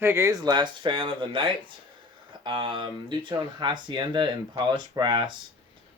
Hey guys, last fan of the night. Nutone Hacienda in polished brass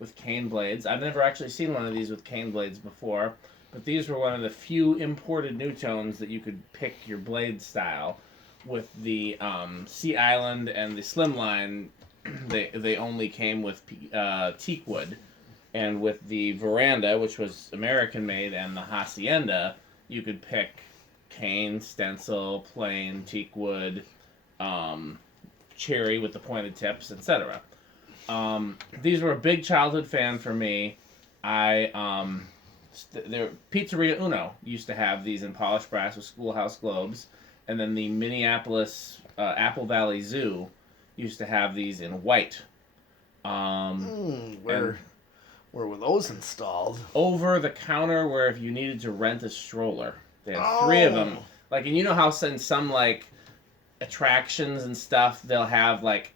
with cane blades. I've never actually seen one of these with cane blades before, but these were one of the few imported Nutones that you could pick your blade style. With the Sea Island and the Slimline, they only came with teak wood, and with the Veranda, which was American made, and the Hacienda, you could pick cane, stencil, plain, teak wood, um, cherry with the pointed tips, etc. These were a big childhood fan for me. Pizzeria Uno used to have these in polished brass with schoolhouse globes, and then the Minneapolis Apple Valley Zoo used to have these in white. Where were those installed? Over the counter, where if you needed to rent a stroller, they had three of them. Like, and you know how in some like attractions and stuff, they'll have like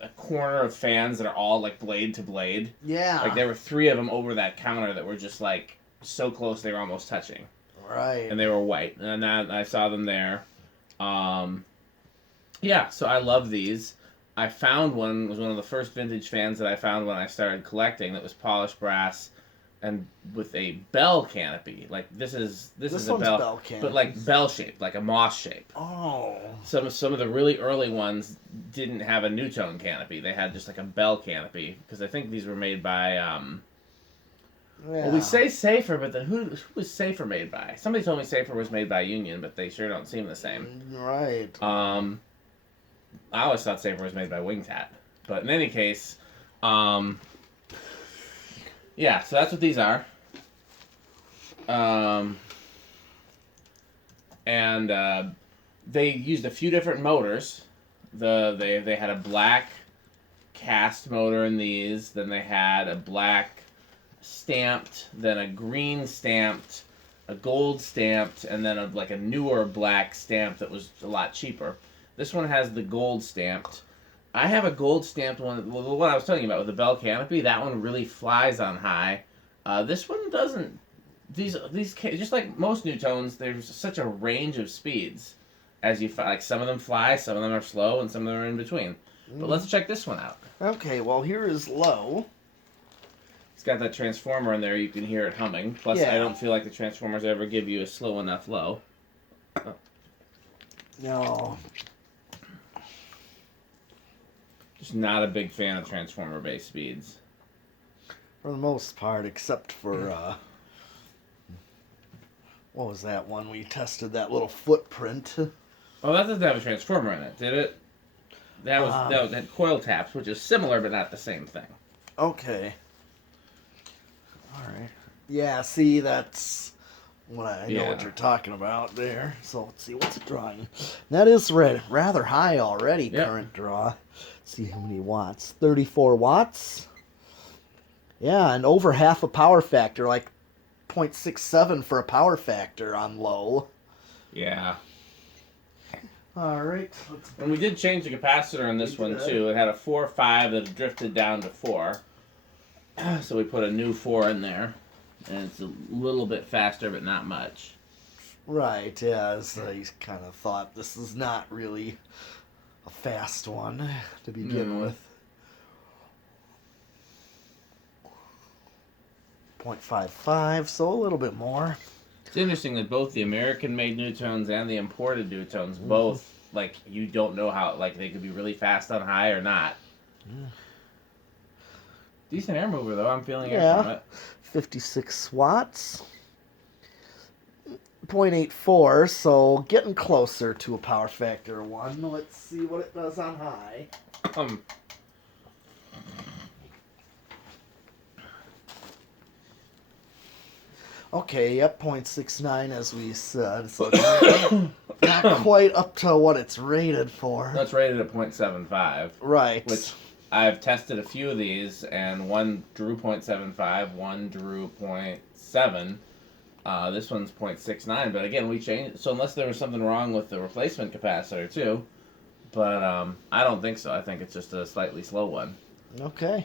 a corner of fans that are all like blade to blade. Yeah. Like there were three of them over that counter that were just like so close they were almost touching. Right. And they were white, and I saw them there. Yeah, so I love these. I found one. It was one of the first vintage fans that I found when I started collecting. That was polished brass, and with a bell canopy. Like this is a bell canopy, but like bell shaped, like a moss shape. Oh. Some of the really early ones didn't have a Nutone canopy. They had just like a bell canopy, because I think these were made by. Well, we say Safer, but then who was Safer made by? Somebody told me Safer was made by Union, but they sure don't seem the same. Right. I always thought Safer was made by Wingtat. But in any case, yeah, so that's what these are. And they used a few different motors. They had a black cast motor in these, then they had a black stamped, then a green stamped, a gold stamped, and then a newer black stamp that was a lot cheaper. This one has the gold stamped. I have a gold stamped one. The one I was telling you about with the bell canopy, that one really flies on high. This one doesn't. These just like most Nutones, there's such a range of speeds. As you like, some of them fly, some of them are slow, and some of them are in between. But let's check this one out. Okay, well here is low. It's got that transformer in there. You can hear it humming. Plus, yeah. I don't feel like the transformers ever give you a slow enough low. No. Just not a big fan of transformer-based speeds. For the most part, except for, what was that one? We tested that little footprint. Oh, that doesn't have a transformer in it, did it? That had coil taps, which is similar, but not the same thing. Okay. Alright. Yeah, see, that's what I know what you're talking about there. So, let's see, what's it drawing? That is rather high already, current draw. Let's see how many watts. 34 watts. Yeah, and over half a power factor, like 0.67 for a power factor on low. Yeah. Alright. And we did change the capacitor on this one, too. It had a 4.5 that drifted down to 4. So we put a new 4 in there, and it's a little bit faster, but not much. Right, yeah, so I kind of thought this is not really a fast one to begin with. 0.55, so a little bit more. It's interesting that both the American-made Nutones and the imported Nutones, both, like, you don't know how, like, they could be really fast on high or not. Yeah. Decent air mover, though. I'm feeling air from it. 56 watts. 0.84, so getting closer to a power factor 1. Let's see what it does on high. Okay, yep, 0.69 as we said. So not quite up to what it's rated for. That's rated at 0.75. Right. Which I've tested a few of these, and one drew 0.75, one drew 0.7. This one's 0.69, but again, we changed. So unless there was something wrong with the replacement capacitor too, but I don't think so. I think it's just a slightly slow one. Okay.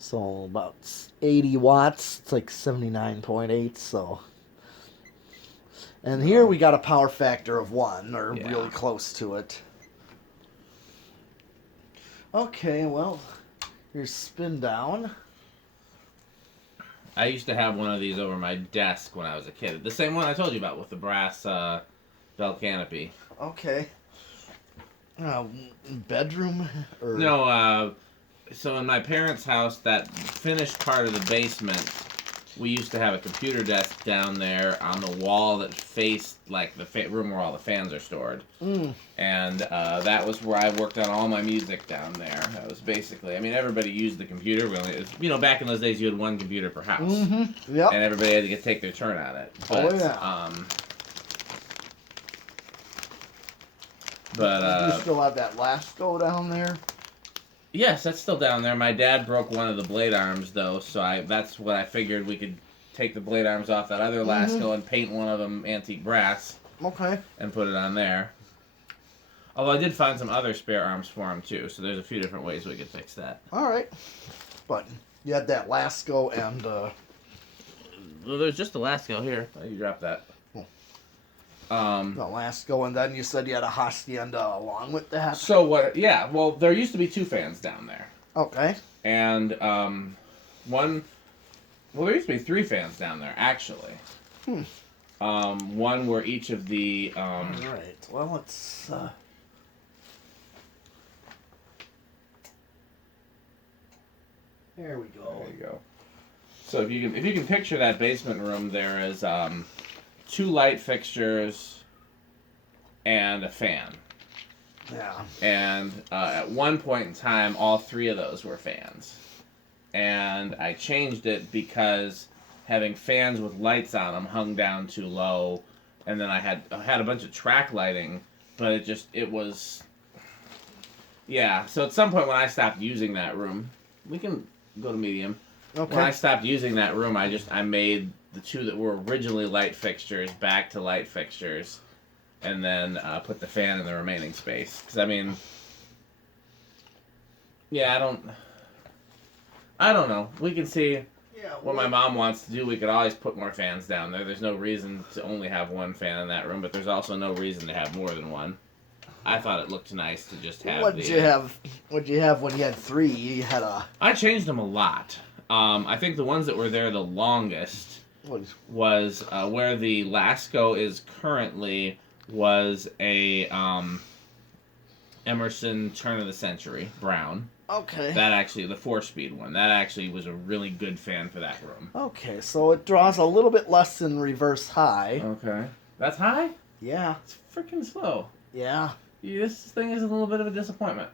So about 80 watts. It's like 79.8. So And here we got a power factor of 1, or Yeah. really close to it. Okay, well, here's spin down. I used to have one of these over my desk when I was a kid. The same one I told you about with the brass bell canopy. Okay. Bedroom? Or... No, so in my parents' house, that finished part of the basement, we used to have a computer desk down there on the wall that faced like the room where all the fans are stored. And that was where I worked on all my music down there. That was basically, I mean, everybody used the computer. Back in those days, you had one computer per house. Yep. And everybody had to take their turn on it. But, you still have that Lasco down there? Yes, that's still down there. My dad broke one of the blade arms, though, so that's what I figured we could take the blade arms off that other Lasco and paint one of them antique brass. Okay. And put it on there. Although I did find some other spare arms for him, too, so there's a few different ways we could fix that. All right. But you had that Lasco and... Well, there's just a Lasco here. Oh, you dropped that. The Lasco, and then you said you had a Hacienda along with that? So what... Yeah, well, there used to be 2 fans down there. Okay. And one... Well, there used to be 3 fans down there, actually. One where each of the... All right. Well, let's... There we go. There you go. So if you can picture that basement room, there is 2 light fixtures and a fan. Yeah. And at one point in time, all 3 of those were fans. And I changed it because having fans with lights on them hung down too low. And then I had a bunch of track lighting, but it was... Yeah, so at some point when I stopped using that room, we can go to medium. Okay. When I stopped using that room, I made the 2 that were originally light fixtures back to light fixtures, and then put the fan in the remaining space. Because, I mean... Yeah, I don't know. We can see what my mom wants to do. We could always put more fans down there. There's no reason to only have 1 fan in that room, but there's also no reason to have more than 1. I thought it looked nice to just have What'd you have when you had 3? You had a... I changed them a lot. I think the ones that were there the longest was where the Lasco is currently was a Emerson turn of the century brown. Okay. That actually, the 4-speed one, that actually was a really good fan for that room. Okay, so it draws a little bit less than reverse high. Okay. That's high? Yeah. It's freaking slow. Yeah. This thing is a little bit of a disappointment.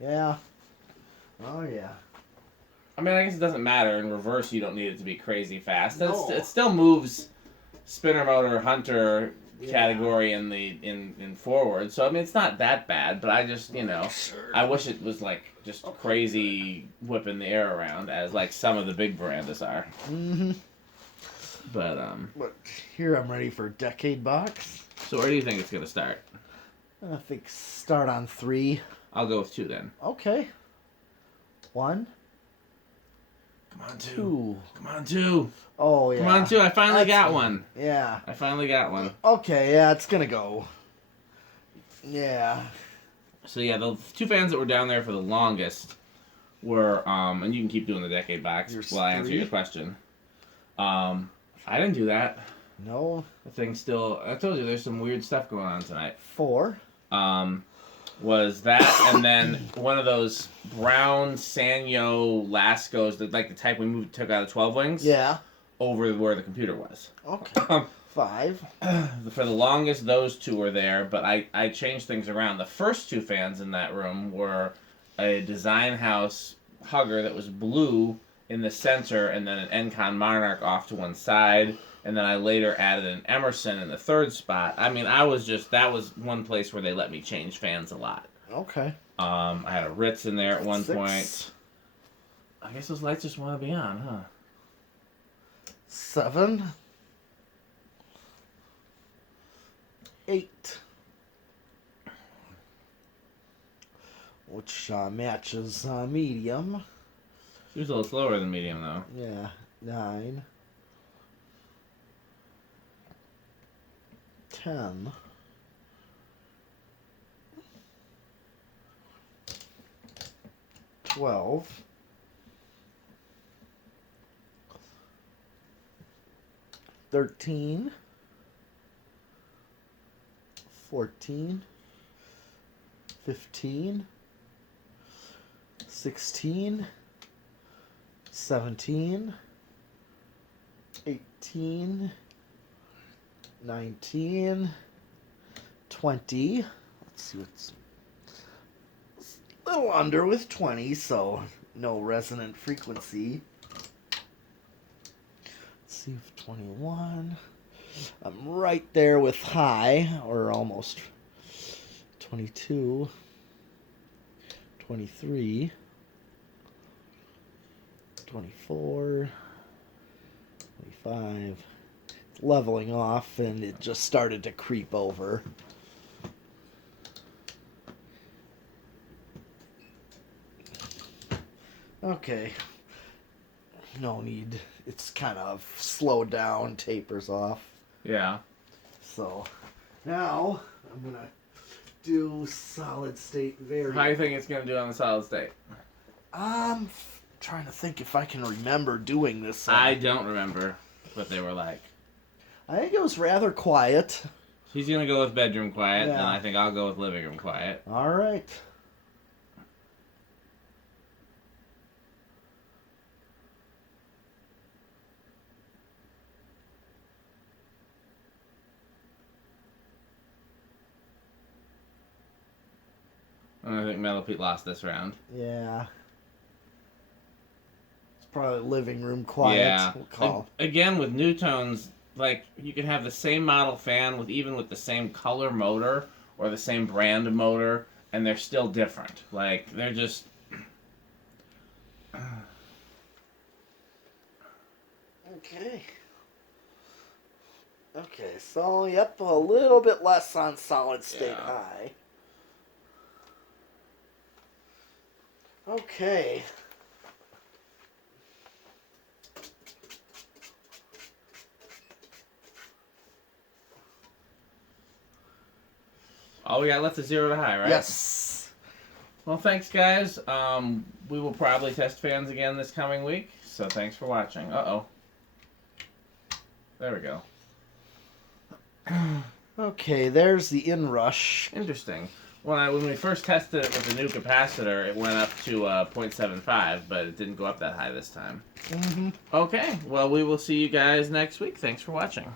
Yeah. Oh, yeah. I mean, I guess it doesn't matter. In reverse, you don't need it to be crazy fast. No. It still moves spinner motor hunter category in forward. So, I mean, it's not that bad, but I just, I wish it was, like, just crazy whipping the air around as, like, some of the big verandas are. Mm-hmm. But here I'm ready for decade box. So where do you think it's going to start? I think start on 3. I'll go with 2 then. Okay. 1. Come on, 2. 2. Come on, 2. Oh, yeah. Come on, 2. I finally got one. Yeah. I finally got one. Okay, yeah, it's going to go. Yeah. So, yeah, the 2 fans that were down there for the longest were, and you can keep doing the decade box while I answer your question. I didn't do that. No. The thing still, I told you there's some weird stuff going on tonight. 4. Was that, and then one of those brown Sanyo Lascos, like the type we took out of 12 Wings. Yeah. Over where the computer was. Okay. 5. For the longest, those 2 were there, but I changed things around. The first 2 fans in that room were a Design House Hugger that was blue in the center, and then an Encon Monarch off to one side, and then I later added an Emerson in the 3rd spot. I mean, that was one place where they let me change fans a lot. Okay. I had a Ritz in there at one 6. point. I guess those lights just want to be on, huh? 7. 8. Which matches medium. She was a little slower than medium, though. Yeah. 9. 10. 12. 13. 14. 15. 16. 17. 18. 19. 20. Let's see what's a little under with 20, so no resonant frequency. Let's see if 21. I'm right there with high, or almost. 22. 23. 24. 25. It's leveling off, and it just started to creep over. Okay. No need. It's kind of slowed down, tapers off. Yeah. So, now I'm going to do solid state variable. How do you think it's going to do on the solid state? I'm trying to think if I can remember doing this. I don't remember what they were like. I think it was rather quiet. He's going to go with bedroom quiet, Yeah. and I think I'll go with living room quiet. All right. I think Mellow Pete lost this round. Yeah. It's probably living room quiet. Yeah. We'll call. Again, with Nutones, like, you can have the same model fan with even with the same color motor or the same brand of motor, and they're still different. Like, they're just... Okay. Okay, so, yep, a little bit less on solid state high. Okay. Oh, we got left of 0 to high, right? Yes. Well, thanks, guys. We will probably test fans again this coming week, so thanks for watching. Uh-oh. There we go. Okay, there's the inrush. Interesting. When we first tested it with the new capacitor, it went up to 0.75, but it didn't go up that high this time. Mm-hmm. Okay, well, we will see you guys next week. Thanks for watching.